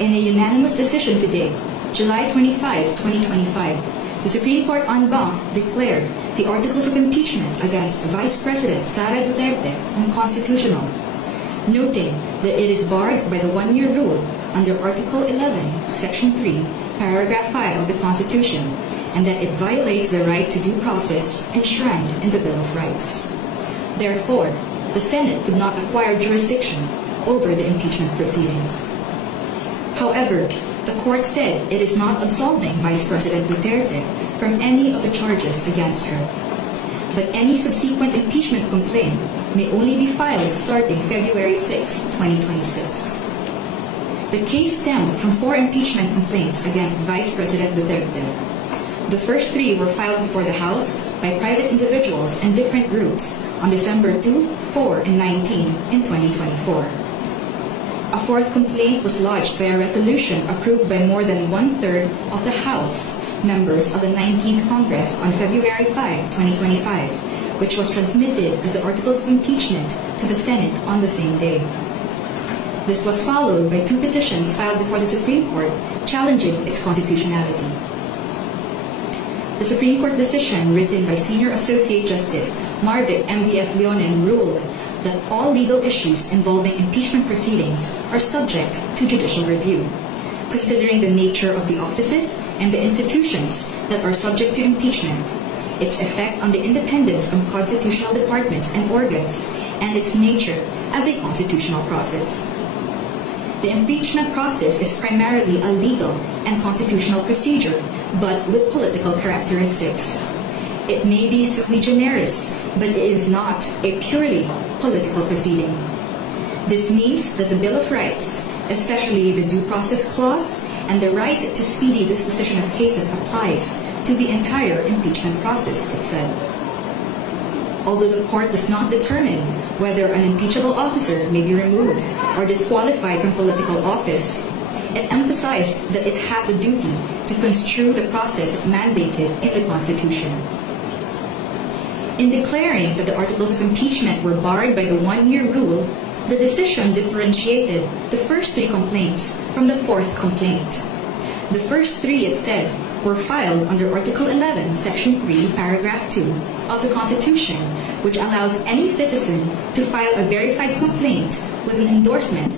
In a unanimous decision today, July 25, 2025, the Supreme Court en banc declared the articles of impeachment against Vice President Sara Duterte unconstitutional, noting that it is barred by the one-year rule under Article 11, Section 3, Paragraph 5 of the Constitution, and that it violates the right to due process enshrined in the Bill of Rights. Therefore, the Senate could not acquire jurisdiction over the impeachment proceedings. However, the court said it is not absolving Vice President Duterte from any of the charges against her. But any subsequent impeachment complaint may only be filed starting February 6, 2026. The case stemmed from 4 impeachment complaints against Vice President Duterte. The first 3 were filed before the House by private individuals and different groups on December 2, 4, and 19 in 2024. A 4th complaint was lodged by a resolution approved by more than 1/3 of the House members of the 19th Congress on February 5, 2025, which was transmitted as the Articles of Impeachment to the Senate on the same day. This was followed by 2 petitions filed before the Supreme Court challenging its constitutionality. The Supreme Court decision written by Senior Associate Justice Marvic M.V.F. Leonen ruled that all legal issues involving impeachment proceedings are subject to judicial review, considering the nature of the offices and the institutions that are subject to impeachment, its effect on the independence of constitutional departments and organs, and its nature as a constitutional process. The impeachment process is primarily a legal and constitutional procedure, but with political characteristics. It may be sui generis, but it is not a purely political proceeding. This means that the Bill of Rights, especially the Due Process Clause and the right to speedy disposition of cases, applies to the entire impeachment process, it said. Although the court does not determine whether an impeachable officer may be removed or disqualified from political office, it emphasized that it has the duty to construe the process mandated in the Constitution. In declaring that the articles of impeachment were barred by the one-year rule, the decision differentiated the first 3 complaints from the 4th complaint. The first 3, it said, were filed under Article 11, Section 3, Paragraph 2 of the Constitution, which allows any citizen to file a verified complaint with an endorsement